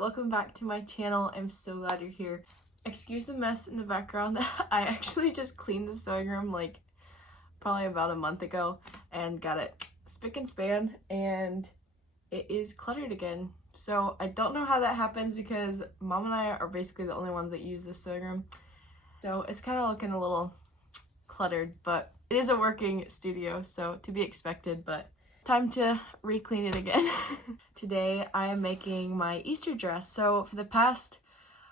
welcome back to my channel. I'm so glad you're here. Excuse the mess in the background. I actually just cleaned the sewing room like probably about a month ago and got it spick and span, and it is cluttered again. So I don't know how that happens because Mom and I are basically the only ones that use this sewing room. So it's kind of looking a little cluttered, but it is a working studio, so to be expected, but time to re-clean it again. Today I am making my Easter dress. So for the past,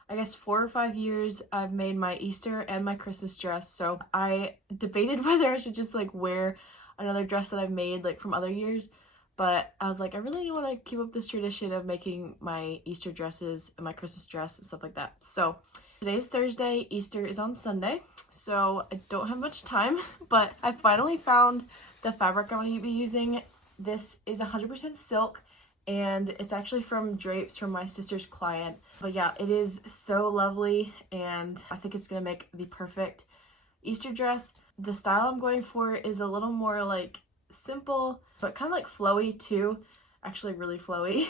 I guess 4 or 5 years, I've made my Easter and my Christmas dress. So I debated whether I should just like wear another dress that I've made like from other years, but I was like, I really want to keep up this tradition of making my Easter dresses and my Christmas dress and stuff like that. So today's Thursday, Easter is on Sunday, so I don't have much time, but I finally found the fabric I'm going to be using. This is 100% silk, and it's actually from Drapes, from my sister's client. But yeah, it is so lovely, and I think it's going to make the perfect Easter dress. The style I'm going for is a little more like simple, but kind of like flowy too. Actually really flowy.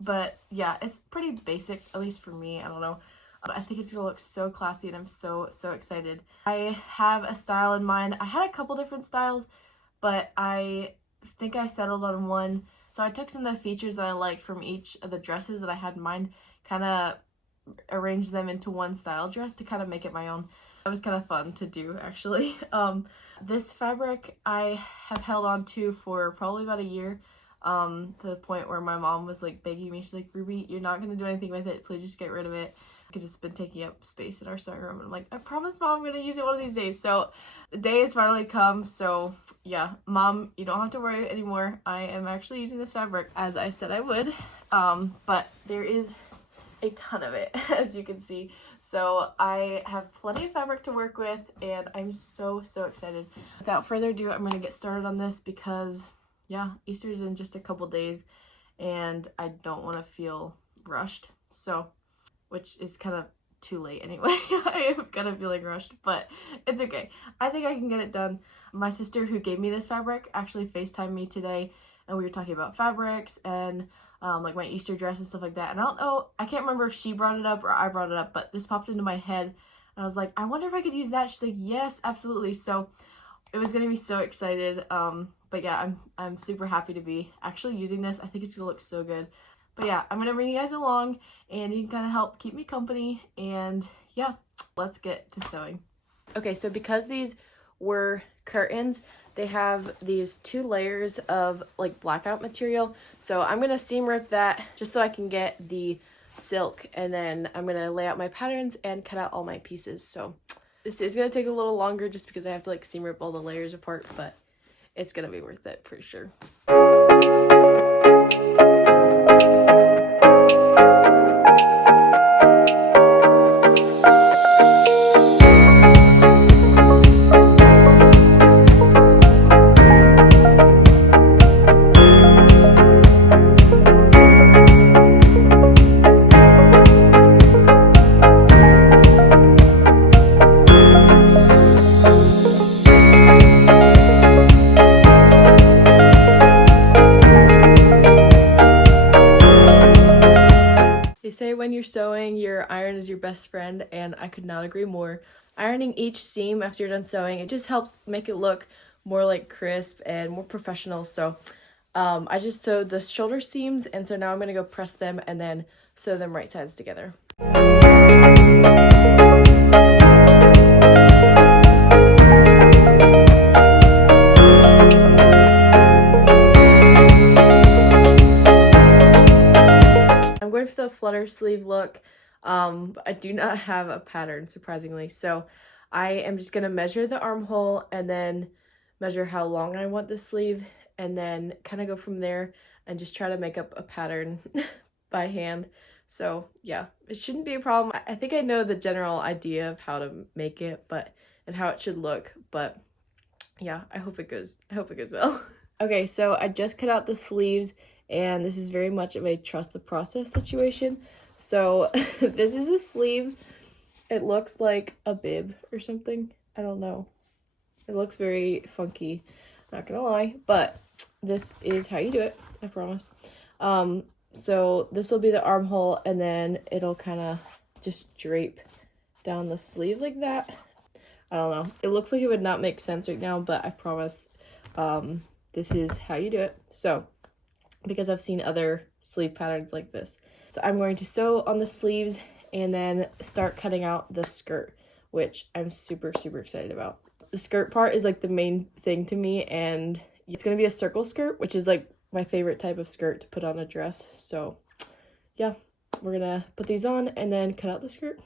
But yeah, it's pretty basic, at least for me. I don't know. I think it's gonna look so classy, and I'm so excited. I have a style in mind. I had a couple different styles, but I think I settled on one. So I took some of the features that I liked from each of the dresses that I had in mind, kind of arranged them into one style dress to kind of make it my own. That was kind of fun to do, actually. This fabric I have held on to for probably about a year, to the point where my mom was like begging me. She's like, Ruby, you're not going to do anything with it. Please just get rid of it, because it's been taking up space in our sewing room. And I'm like, I promise, Mom, I'm going to use it one of these days. So the day has finally come. So yeah, Mom, you don't have to worry anymore. I am actually using this fabric as I said I would. But there is a ton of it, as you can see. So I have plenty of fabric to work with, and I'm so excited. Without further ado, I'm going to get started on this because yeah, Easter's in just a couple days and I don't want to feel rushed. So, which is kind of too late anyway. I am kind of feeling rushed, but it's okay. I think I can get it done. My sister, who gave me this fabric, actually FaceTimed me today, and we were talking about fabrics and like my Easter dress and stuff like that. And I can't remember if she brought it up or I brought it up, but this popped into my head and I was like, I wonder if I could use that. She's like, yes, absolutely. So it was gonna be so excited. But yeah, I'm super happy to be actually using this. I think it's gonna look so good. But yeah, I'm gonna bring you guys along, and you can kind of help keep me company. And yeah, let's get to sewing. Okay, so because these were curtains, they have these 2 layers of like blackout material. So I'm gonna seam rip that just so I can get the silk, and then I'm gonna lay out my patterns and cut out all my pieces. So this is gonna take a little longer just because I have to like seam rip all the layers apart, but it's gonna be worth it for sure. They say when you're sewing, your iron is your best friend, and I could not agree more. Ironing each seam after you're done sewing, it just helps make it look more like crisp and more professional. So I just sewed the shoulder seams, and so now I'm going to go press them and then sew them right sides together. I'm going for the flutter sleeve look. I do not have a pattern, surprisingly, so I am just going to measure the armhole and then measure how long I want the sleeve, and then kind of go from there and just try to make up a pattern by hand. So yeah, it shouldn't be a problem. I think I know the general idea of how to make it, and how it should look, but yeah, I hope it goes well. Okay, so I just cut out the sleeves, and this is very much of a trust the process situation. So this is the sleeve. It looks like a bib or something. I don't know. It looks very funky, not gonna lie, but this is how you do it, I promise. So this will be the armhole, and then it'll kind of just drape down the sleeve like that. I don't know. It looks like it would not make sense right now, but I promise this is how you do it. So, because I've seen other sleeve patterns like this. So I'm going to sew on the sleeves and then start cutting out the skirt, which I'm super, super excited about. The skirt part is like the main thing to me, and it's going to be a circle skirt, which is like my favorite type of skirt to put on a dress. So yeah, we're gonna put these on and then cut out the skirt.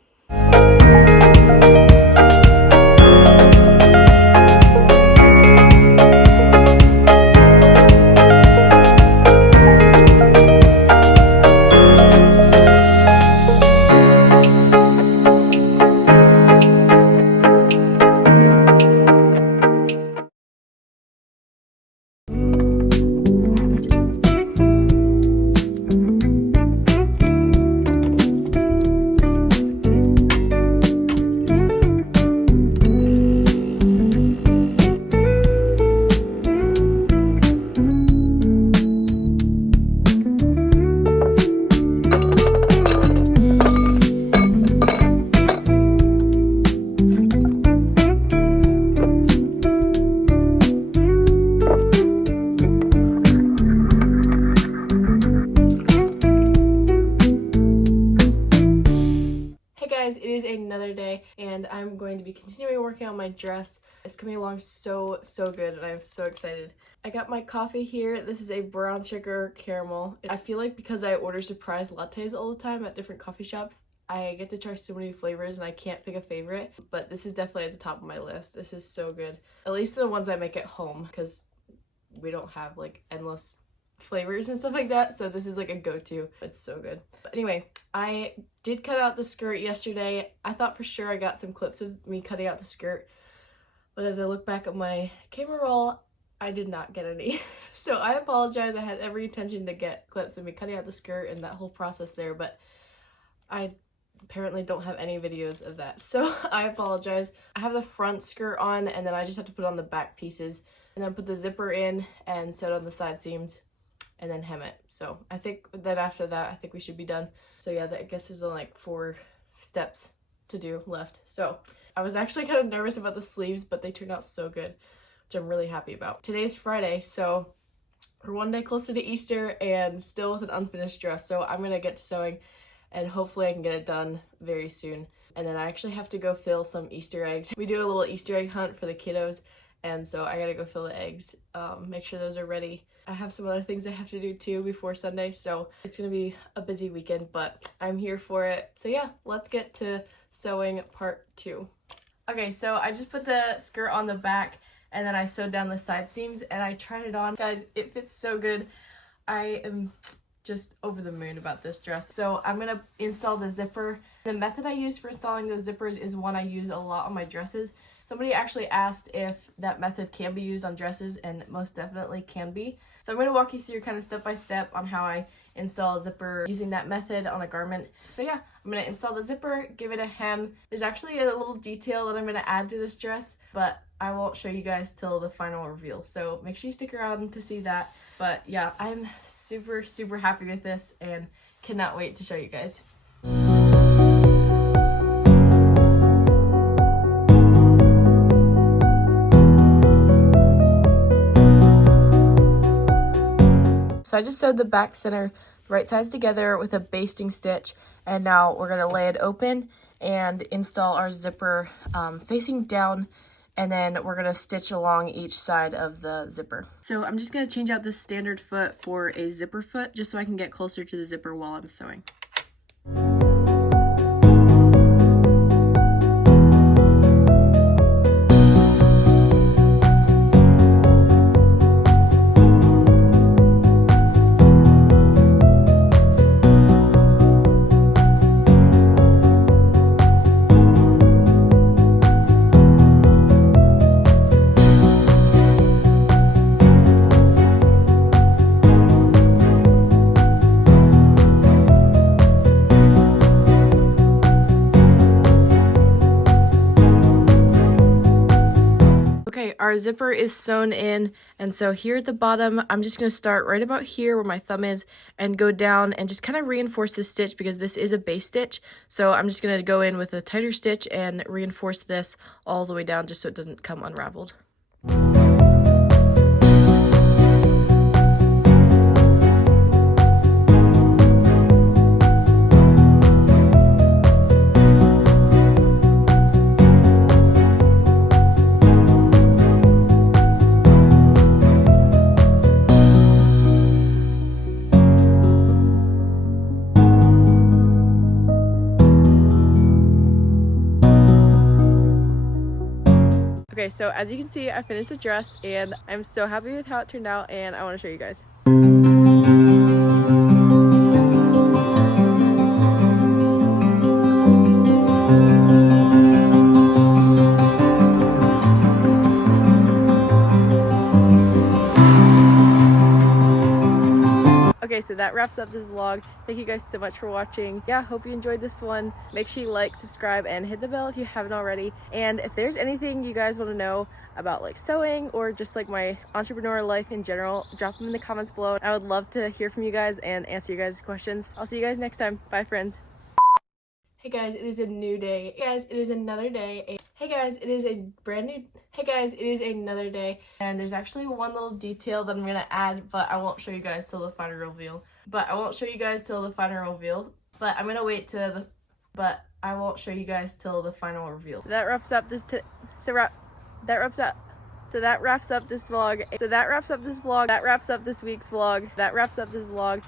It is another day, and I'm going to be continuing working on my dress. It's coming along so good, and I'm so excited. I got my coffee here. This is a brown sugar caramel. I feel like because I order surprise lattes all the time at different coffee shops, I get to try so many flavors and I can't pick a favorite, but this is definitely at the top of my list. This is so good. At least the ones I make at home, because we don't have like endless flavors and stuff like that, so this is like a go-to. It's so good. But anyway, I did cut out the skirt yesterday. I thought for sure I got some clips of me cutting out the skirt, but as I look back at my camera roll, I did not get any. So I apologize. I had every intention to get clips of me cutting out the skirt and that whole process there, but I apparently don't have any videos of that, so I apologize. I have the front skirt on, and then I just have to put on the back pieces and then put the zipper in and sew on the side seams and then hem it. So I think that after that, I think we should be done. So yeah, I guess there's only like 4 steps to do left. So I was actually kind of nervous about the sleeves, but they turned out so good, which I'm really happy about. Today's Friday, so we're one day closer to Easter and still with an unfinished dress. So I'm gonna get to sewing and hopefully I can get it done very soon. And then I actually have to go fill some Easter eggs. We do a little Easter egg hunt for the kiddos, and so I gotta go fill the eggs, make sure those are ready. I have some other things I have to do too before Sunday, so it's gonna be a busy weekend, but I'm here for it. So yeah, let's get to sewing part 2. Okay, so I just put the skirt on the back and then I sewed down the side seams and I tried it on. Guys, it fits so good. I am just over the moon about this dress. So I'm gonna install the zipper. The method I use for installing the zippers is one I use a lot on my dresses. Somebody actually asked if that method can be used on dresses, and most definitely can be. So I'm going to walk you through kind of step by step on how I install a zipper using that method on a garment. So yeah, I'm going to install the zipper, give it a hem. There's actually a little detail that I'm going to add to this dress, but I won't show you guys till the final reveal. So make sure you stick around to see that. But yeah, I'm super happy with this and cannot wait to show you guys. So I just sewed the back center right sides together with a basting stitch, and now we're gonna lay it open and install our zipper facing down, and then we're gonna stitch along each side of the zipper. So I'm just gonna change out this standard foot for a zipper foot just so I can get closer to the zipper while I'm sewing. our zipper is sewn in, and so here at the bottom, I'm just going to start right about here where my thumb is and go down and just kind of reinforce this stitch because this is a base stitch. So I'm just going to go in with a tighter stitch and reinforce this all the way down just so it doesn't come unraveled. Okay, so as you can see, I finished the dress and I'm so happy with how it turned out, and I want to show you guys. Okay, so that wraps up this vlog. Thank you guys so much for watching. Yeah, hope you enjoyed this one. Make sure you like, subscribe, and hit the bell if you haven't already. And if there's anything you guys want to know about like sewing or just like my entrepreneur life in general, drop them in the comments below. I would love to hear from you guys and answer you guys' questions. I'll see you guys next time. Bye, friends. Hey guys, it is a new day. Hey guys, it is another day. Hey guys, it is a brand new. Hey guys, it is another day. And there's actually one little detail that I'm gonna add, but I won't show you guys till the final reveal. But I'm gonna wait to the. But I won't show you guys till the final reveal. That wraps up this. That wraps up this vlog. That wraps up this week's vlog.